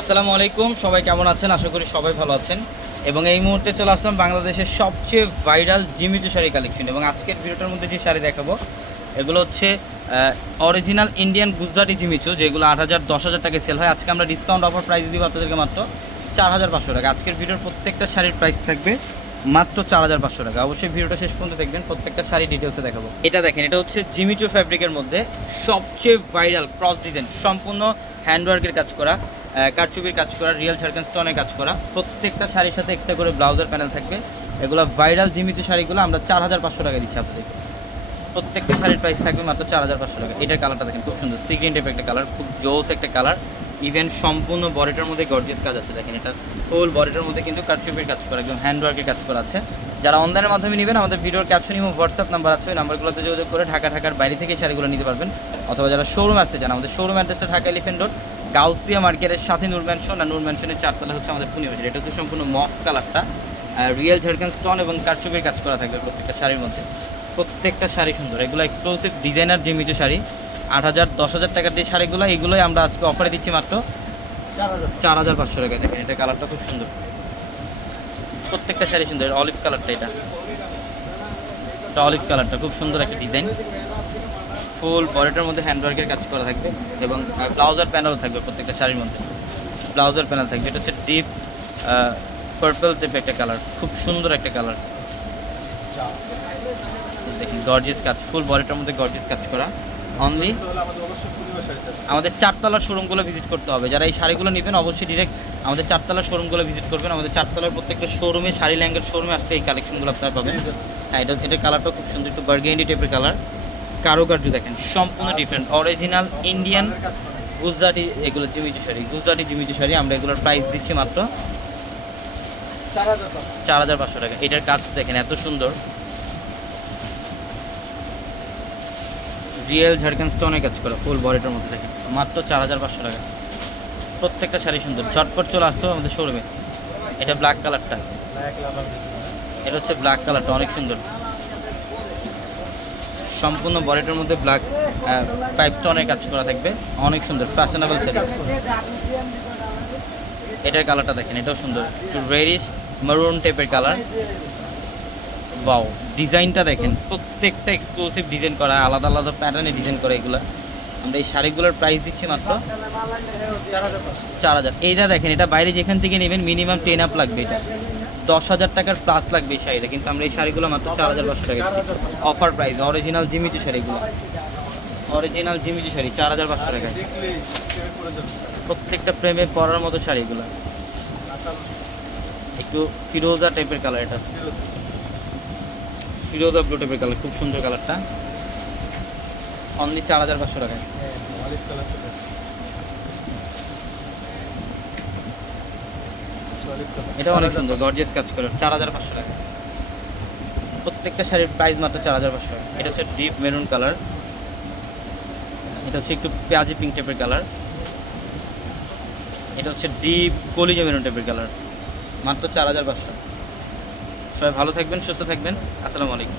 আসসালামু আলাইকুম, সবাই কেমন আছেন? আশা করি সবাই ভালো আছেন। এবং এই মুহূর্তে চলে আসলাম বাংলাদেশের সবচেয়ে ভাইরাল জিমিচু শাড়ি কালেকশন। এবং আজকের ভিডিওটার মধ্যে যে শাড়ি দেখাবো, এগুলো হচ্ছে অরিজিনাল ইন্ডিয়ান গুজরাটি জিমিচু যেগুলো আট হাজার, দশ হাজার টাকায় সেল হয়। আজকে আমরা ডিসকাউন্ট অফার প্রাইস দিব আপনাদেরকে মাত্র চার হাজার পাঁচশো টাকা। আজকের ভিডিওর প্রত্যেকটা শাড়ির প্রাইস থাকবে মাত্র চার হাজার পাঁচশো টাকা। অবশ্যই ভিডিওটা শেষ পর্যন্ত দেখবেন, প্রত্যেকটা শাড়ি ডিটেলসে দেখাবো। এটা দেখেন, এটা হচ্ছে জিমিচু ফ্যাব্রিকের মধ্যে সবচেয়ে ভাইরাল ক্রস ডিজাইন সম্পূর্ণ হ্যান্ডওয়ার্কের কাজ করা। কারচুপির কাজ করা রিয়েল ঝাড়খান স্টোনের কাজ করা। প্রত্যেকটা শাড়ির সাথে এক্সট্রা করে ব্লাউজের প্যানেল থাকবে। এগুলো ভাইরাল জিমিচু শাড়িগুলো আমরা চার হাজার পাঁচশো টাকা দিচ্ছি আপনাদেরকে প্রত্যেকটা শাড়ির প্রাইস থাকবে মাত্র চার হাজার পাঁচশো টাকা। এটার কালারটা দেখেন, খুব সুন্দর সিগ্রিন টাইপের একটা কালার খুব জোস একটা কালার ইভেন সম্পূর্ণ বডিটার মধ্যে গর্জিয়াস কাজ আছে। দেখেন, এটা ফুল বডিটার মধ্যে কিন্তু কারচুপির কাজ করা, একদম হ্যান্ডওয়ার্কের কাজ করা আছে। যারা অনলাইনের মাধ্যমে নেবেন, আমাদের ভিডিওর ক্যাপশন এবং হোয়াটসঅ্যাপ নাম্বার আছে। ওই নাম্বারগুলোতে যোগাযোগ করে ঢাকা ঢাকার বাইরে থেকে শাড়িগুলো নিতে পারবেন। অথবা যারা শোরুম আসতে চান, আমাদের শোরুম অ্যাড্রেসটা ঢাকা এলিফেন্ট রোড গাউসিয়া মার্কেটের সাথে নূর ম্যানশন আর নূর ম্যানশনের চারতলা হচ্ছে আমাদের পুনিবাজার এটা হচ্ছে সম্পূর্ণ মফ কালারটা। রিয়েল ঝাড়খান স্টোন এবং কারচুপির কাজ করা থাকবে প্রত্যেকটা শাড়ির মধ্যে। প্রত্যেকটা শাড়ি সুন্দর। এগুলো এক্সক্লুসিভ ডিজাইনার যে মিজু শাড়ি আট হাজার দশ হাজার টাকার যে শাড়িগুলো এগুলোই আমরা আজকে অফারে দিচ্ছি মাত্র চার হাজার পাঁচশো। টাকা। দেখেন এটা কালারটা খুব সুন্দর। প্রত্যেকটা শাড়ি সুন্দর। অলিভ কালারটা এটা। এটা অলিভ কালারটা খুব সুন্দর একটা ডিজাইন ফুল বডিটার মধ্যে হ্যান্ডওয়ার্কের কাজ করা থাকবে এবং ব্লাউজার প্যানেলও থাকবে প্রত্যেকটা শাড়ির মধ্যে। ব্লাউজার প্যানেল থাকবে। এটা হচ্ছে ডিপ পার্পল টাইপের একটা কালার খুব সুন্দর একটা কালার দেখি গর্জিয়াস কাজ। ফুল বডিটার মধ্যে গর্জিয়াস কাজ করা। অনলি আমাদের চারতলার শোরুমগুলো ভিজিট করতে হবে। যারা এই শাড়িগুলো নেবেন, অবশ্যই ডিরেক্ট আমাদের চারতলার শোরুমগুলো ভিজিট করবেন। আমাদের চারতলার প্রত্যেকটা শোরুমে শাড়ি ল্যাঙ্গের শোরুমে আসতে এই কালেকশনগুলো আপনারা পাবেন। হ্যাঁ এটা এটার কালারটা খুব সুন্দর, একটু বার্গেন্ডি টাইপের কালার কারুকার্য দেখেন, সম্পূর্ণ ডিফারেন্ট অরিজিনাল ইন্ডিয়ান গুজরাটি এগুলো জিমিজি শাড়ি, গুজরাটি জিমিজি শাড়ি, আমরা এগুলোর প্রাইস দিচ্ছি মাত্র চার হাজার পাঁচশো টাকা। এটার কাজ দেখেন এত সুন্দর। রিয়েল ঝাড়খান স্টোনে কাজ করা ফুল বডিটার মধ্যে দেখেন, মাত্র চার হাজার পাঁচশো টাকা। প্রত্যেকটা শাড়ি সুন্দর। ঝটপট চলে আসতে হবে আমাদের শোরুমে এটা ব্ল্যাক কালারটা এটা হচ্ছে ব্ল্যাক কালারটা অনেক সুন্দর। সম্পূর্ণ বডিটার মধ্যে ব্ল্যাক পাইপ স্টোনের কাজ করা থাকবে। অনেক সুন্দর ফ্যাশনেবল শাড়ি এটার কালারটা দেখেন এটাও সুন্দর। একটু রেডিশ মারুন টাইপের কালার বাও ডিজাইনটা দেখেন প্রত্যেকটা এক্সক্লুসিভ ডিজাইন করা আলাদা আলাদা প্যাটার্নে ডিজাইন করা এগুলো। আমরা এই শাড়িগুলোর প্রাইস দিচ্ছি মাত্র চার হাজার এইটা দেখেন এটা বাইরে যেখান থেকে নেবেন মিনিমাম টেন আপ লাগবে এটা। দশ হাজার টাকার প্লাস লাগবে এই শাড়িটা কিন্তু আমরা এই শাড়িগুলো মাত্র চার হাজার পাঁচশো টাকা offer price original Jimmy Choo শাড়িগুলো। অরিজিনাল জিমিচু শাড়ি চার হাজার পাঁচশো টাকায়। প্রত্যেকটা প্রেমে পরার মতো শাড়িগুলো। একটু ফিরোজা টাইপের কালার এটা। ফিরোজা ব্লু টাইপের কালার খুব সুন্দর কালারটা অনলি চার হাজার পাঁচশো টাকায়। এটা অনেক সুন্দর গর্জিয়াস কাজ করে। চার হাজার পাঁচশো টাকা। প্রত্যেকটা শাড়ির প্রাইস মাত্র চার হাজার পাঁচশো টাকা। এটা হচ্ছে ডিপ মেরুন কালার এটা হচ্ছে একটু পেঁয়াজি পিঙ্ক টাইপের কালার এটা হচ্ছে ডিপ কলিজা মেরুন টাইপের কালার মাত্র চার হাজার পাঁচশো। সবাই ভালো থাকবেন, সুস্থ থাকবেন। আসসালামু আলাইকুম।